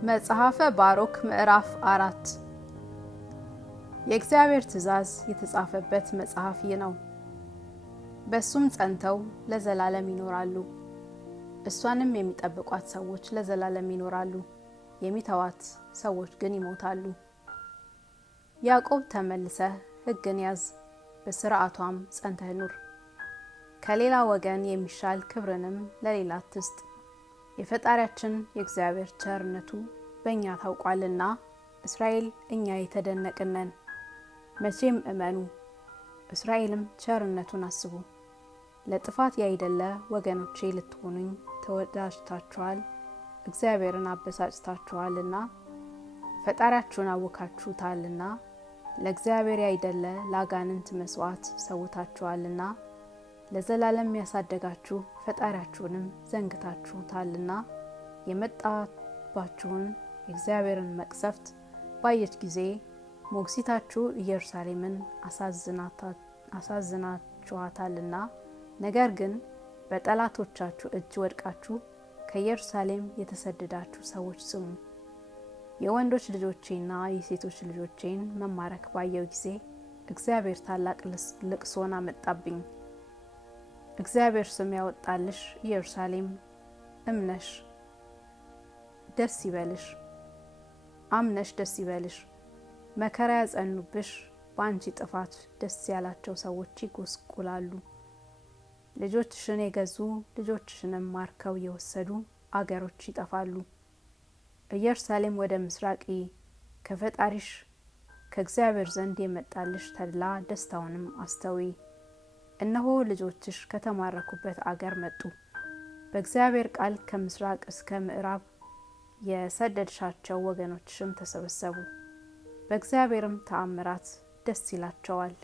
መጽሐፈ ባሮክ ምዕራፍ 4 የእግዚአብሔር ትእዛዝ የተጻፈበት መጽሐፍ ይህ ነው። በሱም ጸንተው ለዘላለም ይኖራሉ። እሷንም የሚጠብቋት ሰዎች ለዘላለም ይኖራሉ፣ የሚተዋት ሰዎች ግን ይሞታሉ። ያዕቆብ ተመልሰህ ሕግን ያዝ፣ በሥርዓቷም ጸንተህ ኑር። ከሌላ ወገን የሚሻል ክብርንም ለሌላ አትስጥ። የፈጣሪያችን የእግዚአብሔር ቸርነቱ በእኛ ታውቋልና፣ እስራኤል እኛ የተደነቅን ነን። መቼም እመኑ፣ እስራኤልም ቸርነቱን አስቡ። ለጥፋት ያይደለ ወገኖቼ ልትሆኑኝ ተወዳጅታችኋል፣ እግዚአብሔርን አበሳጭታችኋልና፣ ፈጣሪያችሁን አውካችሁታልና፣ ለእግዚአብሔር ያይደለ ለአጋንንት መስዋዕት ሰውታችኋልና፣ ለዘላለም ያሳደጋችሁ ፈጣሪያችሁንም ዘንግታችሁታልና፣ የመጣባችሁን የእግዚአብሔርን መቅሰፍት ባየች ጊዜ ሞግዚታችሁ ኢየሩሳሌምን አሳዝናችኋታልና፣ ነገር ግን በጠላቶቻችሁ እጅ ወድቃችሁ ከኢየሩሳሌም የተሰደዳችሁ ሰዎች ስሙ። የወንዶች ልጆቼና የሴቶች ልጆቼን መማረክ ባየው ጊዜ እግዚአብሔር ታላቅ ልቅሶን አመጣብኝ። እግዚአብሔር ስም ያወጣልሽ ኢየሩሳሌም እምነሽ ደስ ይበልሽ፣ አምነሽ ደስ ይበልሽ። መከራ ያጸኑብሽ በአንቺ ጥፋት ደስ ያላቸው ሰዎች ይጎስቁላሉ። ልጆችሽን የገዙ ልጆችሽንም ማርከው የወሰዱ አገሮች ይጠፋሉ። ኢየሩሳሌም ወደ ምስራቅ ከፈጣሪሽ ከእግዚአብሔር ዘንድ የመጣልሽ ተድላ ደስታውንም አስተዊ። እነሆ ልጆችሽ ከተማረኩበት አገር መጡ። በእግዚአብሔር ቃል ከምስራቅ እስከ ምዕራብ የሰደድሻቸው ወገኖችሽም ተሰበሰቡ። በእግዚአብሔርም ተአምራት ደስ ይላቸዋል።